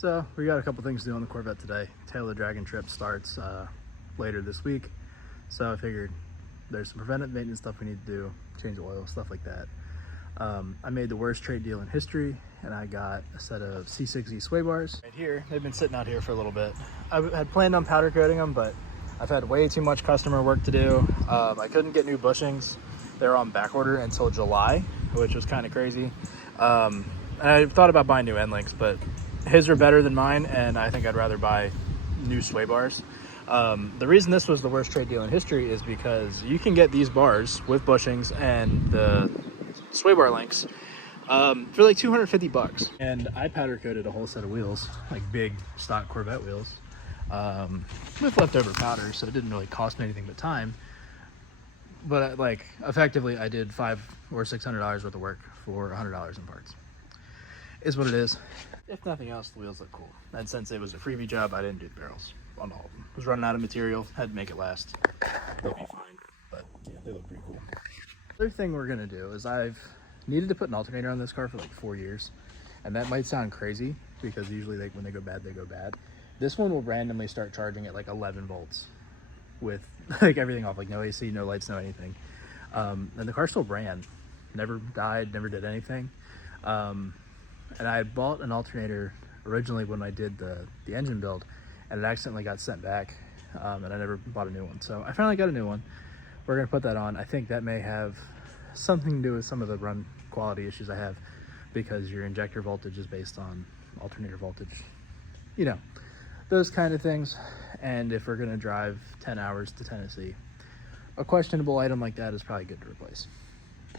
So we got a couple things to do on the Corvette today. Tail of the Dragon trip starts later this week, so I figured there's some preventive maintenance stuff we need to do, change the oil, stuff like that. I made the worst trade deal in history, and I got a set of C6Z sway bars. Right here, they've been sitting out here for a little bit. I had planned on powder coating them, but I've had way too much customer work to do. I couldn't get new bushings. They were on back order until July, which was kind of crazy. And I thought about buying new end links, but his are better than mine, and I think I'd rather buy new sway bars. The reason this was the worst trade deal in history is because you can get these bars with bushings and the sway bar links for like 250 bucks. And I powder coated a whole set of wheels, like big stock Corvette wheels, with leftover powder, so it didn't really cost me anything but time. But like effectively I did $500 or $600 worth of work for $100 in parts. Is what it is. If nothing else, the wheels look cool. And since it was a freebie job, I didn't do the barrels on all of them. I was running out of material, had to make it last. They'll be fine, but yeah, they look pretty cool. The other thing we're gonna do is I've needed to put an alternator on this car for like 4 years. And that might sound crazy because usually when they go bad, they go bad. This one will randomly start charging at like 11 volts with like everything off, like no AC, no lights, no anything. And the car still ran, never died, never did anything. And I bought an alternator originally when I did the engine build, and it accidentally got sent back, and I never bought a new one. So I finally got a new one. We're gonna put that on. I think that may have something to do with some of the run quality issues I have, because your injector voltage is based on alternator voltage, you know, those kind of things. And if we're gonna drive 10 hours to Tennessee, a questionable item like that is probably good to replace.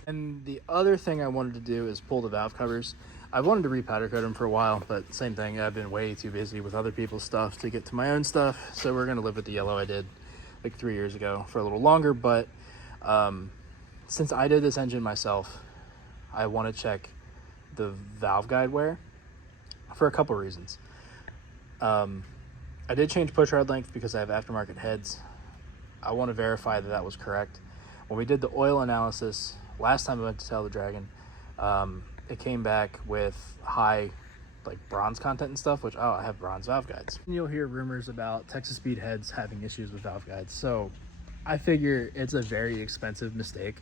And the other thing I wanted to do is pull the valve covers. I wanted to repowder coat them for a while, but same thing, I've been way too busy with other people's stuff to get to my own stuff. So we're gonna live with the yellow I did like 3 years ago for a little longer. But since I did this engine myself, I want to check the valve guide wear for a couple reasons. I did change push rod length because I have aftermarket heads. I want to verify that that was correct. When we did the oil analysis last time I went to Tail of the Dragon, it came back with high like bronze content and stuff, which, oh, I have bronze valve guides. And you'll hear rumors about Texas speed heads having issues with valve guides. So I figure it's a very expensive mistake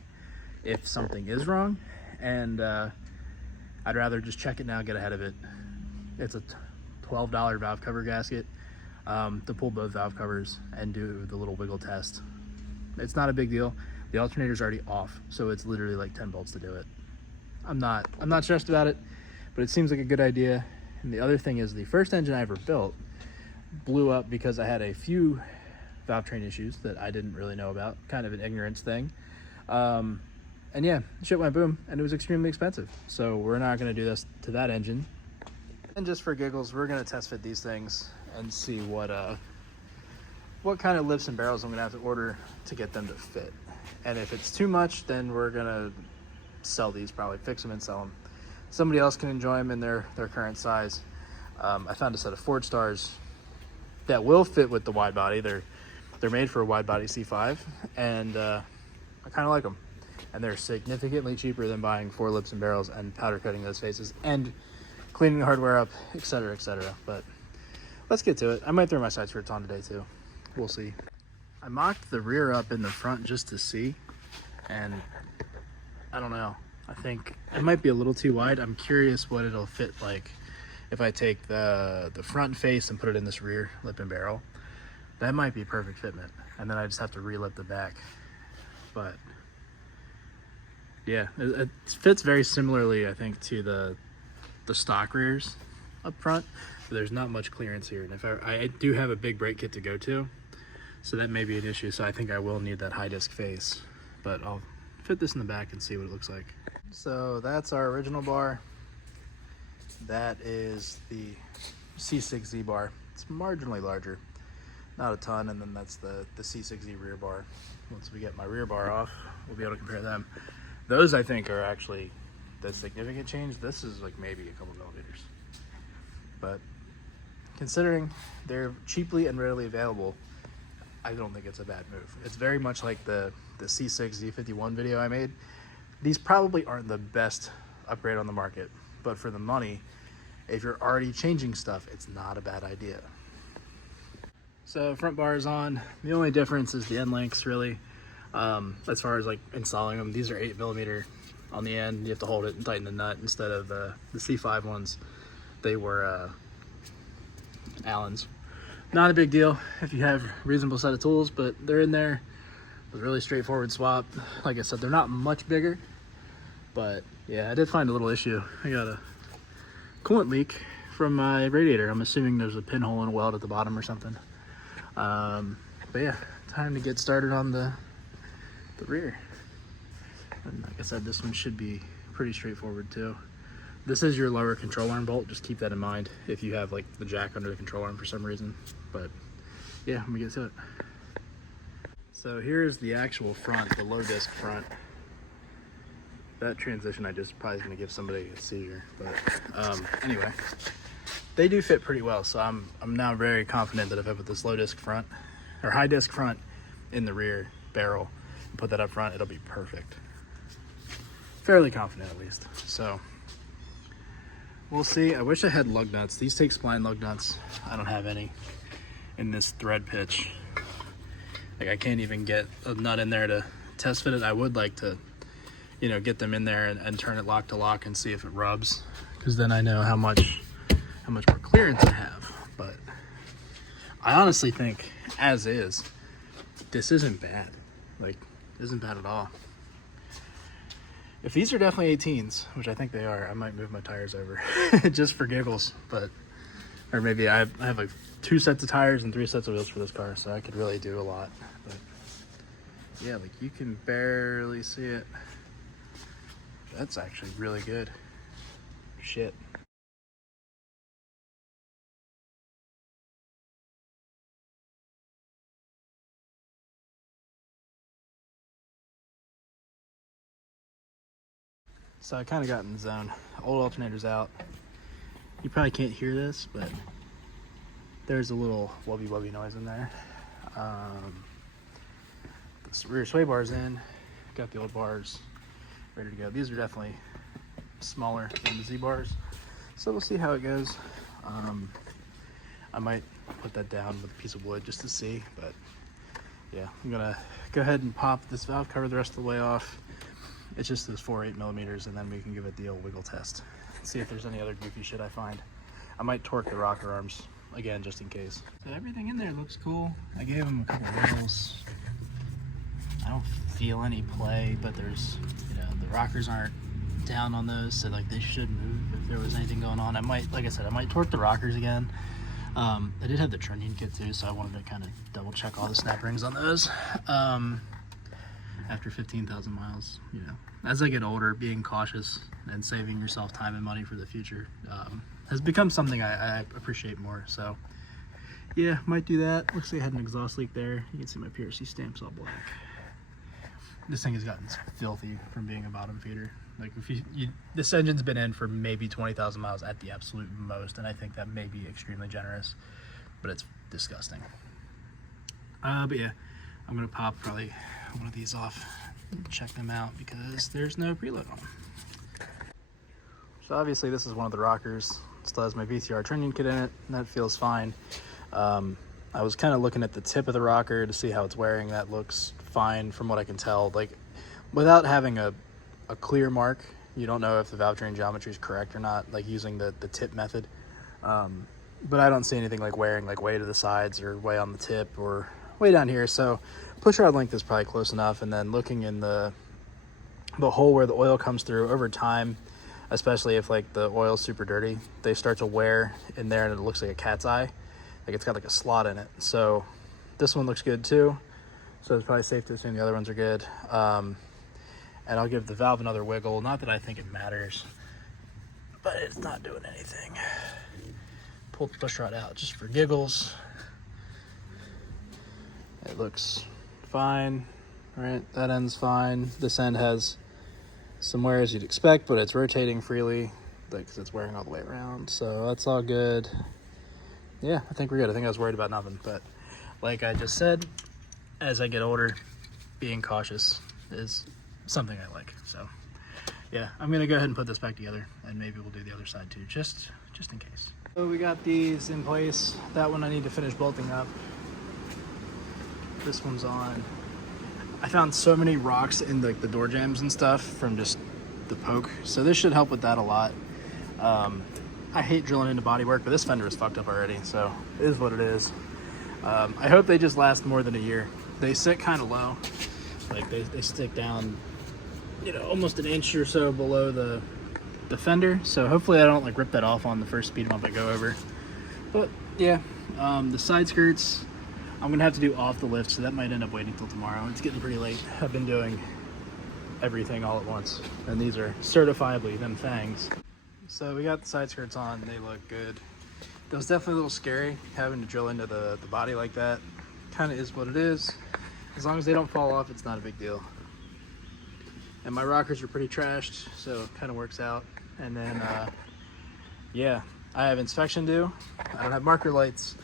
if something is wrong, and I'd rather just check it now, get ahead of it. It's a $12 valve cover gasket to pull both valve covers and do the little wiggle test. It's not a big deal. The alternator's already off, so it's literally like 10 volts to do it. I'm not stressed about it, but it seems like a good idea. And the other thing is, the first engine I ever built blew up because I had a few valve train issues that I didn't really know about, kind of an ignorance thing. And yeah, shit went boom, and it was extremely expensive. So we're not gonna do this to that engine. And just for giggles, we're gonna test fit these things and see what kind of lips and barrels I'm gonna have to order to get them to fit. And if it's too much, then we're gonna sell these, probably fix them and sell them. Somebody else can enjoy them in their current size. I found a set of Ford Stars that will fit with the wide body. They're made for a wide body C5, and I kind of like them. And they're significantly cheaper than buying 4 lips and barrels and powder coating those faces and cleaning the hardware up, etc., etc. But let's get to it. I might throw my side skirts on today too. We'll see. I mocked the rear up in the front just to see, and I don't know. I think it might be a little too wide. I'm curious what it'll fit like if I take the front face and put it in this rear lip and barrel. That might be perfect fitment, and then I just have to re-lip the back. But yeah, it fits very similarly, I think, to the stock rears up front, but there's not much clearance here. And if I do have a big brake kit to go to, so that may be an issue. So I think I will need that high disc face, but I'll fit this in the back and see what it looks like. So that's our original bar. That is the C6Z bar. It's marginally larger, not a ton. And then that's the C6Z rear bar. Once we get my rear bar off, we'll be able to compare them. Those, I think, are actually the significant change. This is like maybe a couple millimeters, but considering they're cheaply and readily available, I don't think it's a bad move. It's very much like the C6 Z51 video I made. These probably aren't the best upgrade on the market, but for the money, if you're already changing stuff, it's not a bad idea. So front bar is on. The only difference is the end lengths, really. As far as like installing them, these are 8mm on the end. You have to hold it and tighten the nut instead of the C5 ones. They were Allen's. Not a big deal if you have a reasonable set of tools, but they're in there. It was a really straightforward swap. Like I said, they're not much bigger, but yeah, I did find a little issue. I got a coolant leak from my radiator. I'm assuming there's a pinhole in a weld at the bottom or something. But yeah, time to get started on the rear. And like I said, this one should be pretty straightforward too. This is your lower control arm bolt. Just keep that in mind if you have like the jack under the control arm for some reason. But yeah, let me get to it. So here's the actual front, the low disc front. That transition I just probably is gonna give somebody a seizure. But anyway, they do fit pretty well. So I'm now very confident that if I put this low disc front or high disc front in the rear barrel and put that up front, it'll be perfect. Fairly confident at least. So we'll see. I wish I had lug nuts. These take spline lug nuts. I don't have any in this thread pitch. Like I can't even get a nut in there to test fit it. I would like to, you know, get them in there and turn it lock to lock and see if it rubs, because then I know how much more clearance I have. But I honestly think, as is, this isn't bad. Like, it isn't bad at all. If these are definitely 18s, which I think they are, I might move my tires over just for giggles. But or maybe I have like 2 sets of tires and 3 sets of wheels for this car, so I could really do a lot. But yeah, like you can barely see it. That's actually really good. Shit. So I kind of got in the zone. Old alternator's out. You probably can't hear this, but there's a little wubby noise in there. The rear sway bar's in. Got the old bars ready to go. These are definitely smaller than the Z bars, so we'll see how it goes. I might put that down with a piece of wood just to see, but yeah, I'm gonna go ahead and pop this valve cover the rest of the way off. It's just those 4 8mm, and then we can give it the old wiggle test. See if there's any other goofy shit I find. I might torque the rocker arms again just in case. So everything in there looks cool. I gave them a couple wheels. I don't feel any play, but there's, you know, the rockers aren't down on those, so like they should move if there was anything going on. I might, like I said, I might torque the rockers again. I did have the trunnion kit too, so I wanted to kind of double check all the snap rings on those. After 15,000 miles, you know, as I get older, being cautious and saving yourself time and money for the future has become something I appreciate more. So yeah, might do that. Looks like I had an exhaust leak there. You can see my PRC stamps all black. This thing has gotten filthy from being a bottom feeder. Like if this engine's been in for maybe 20,000 miles at the absolute most, and I think that may be extremely generous, but it's disgusting. But yeah, I'm gonna pop probably one of these off and check them out because there's no preload on them. So obviously this is one of the rockers. It still has my VTR trunnion kit in it, and that feels fine. I was kind of looking at the tip of the rocker to see how it's wearing. That looks fine from what I can tell. Like, without having a clear mark, you don't know if the valve train geometry is correct or not, like using the tip method. But I don't see anything like wearing like way to the sides or way on the tip or way down here. So push rod length is probably close enough. And then looking in the hole where the oil comes through over time, especially if like the oil's super dirty, they start to wear in there and it looks like a cat's eye. Like it's got like a slot in it. So this one looks good too. So it's probably safe to assume the other ones are good. And I'll give the valve another wiggle. Not that I think it matters, but it's not doing anything. Pull the push rod out just for giggles. It looks fine, right? That end's fine. This end has some wear as you'd expect, but it's rotating freely because it's wearing all the way around. So that's all good. Yeah, I think we're good. I think I was worried about nothing, but like I just said, as I get older, being cautious is something I like. So yeah, I'm gonna go ahead and put this back together, and maybe we'll do the other side too, just just in case. So we got these in place. That one I need to finish bolting up. This one's on. I found so many rocks in the door jambs and stuff from just the poke, so this should help with that a lot. I hate drilling into bodywork, but this fender is fucked up already, so it is what it is. I hope they just last more than a year. They sit kind of low, like they stick down, you know, almost an inch or so below the fender, so hopefully I don't like rip that off on the first speed bump I go over. But yeah, the side skirts I'm gonna have to do off the lift, so that might end up waiting till tomorrow. It's getting pretty late. I've been doing everything all at once, and these are certifiably them fangs. So we got the side skirts on, they look good. That was definitely a little scary, having to drill into the body like that. Kind of is what it is. As long as they don't fall off, it's not a big deal. And my rockers are pretty trashed, so it kind of works out. And then, yeah, I have inspection due. I don't have marker lights.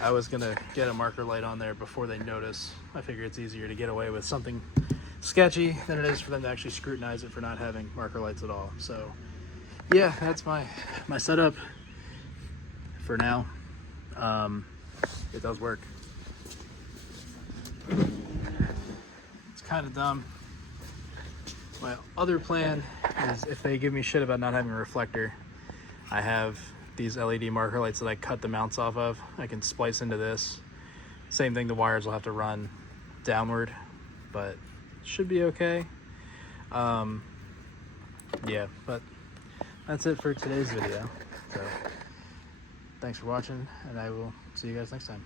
I was gonna get a marker light on there before they notice. I figure it's easier to get away with something sketchy than it is for them to actually scrutinize it for not having marker lights at all. So yeah, that's my setup for now. It does work. It's kind of dumb. My other plan is, if they give me shit about not having a reflector, I have these LED marker lights that I cut the mounts off of. I can splice into this. Same thing, the wires will have to run downward, but it should be okay. Yeah, but that's it for today's video. So thanks for watching, and I will see you guys next time.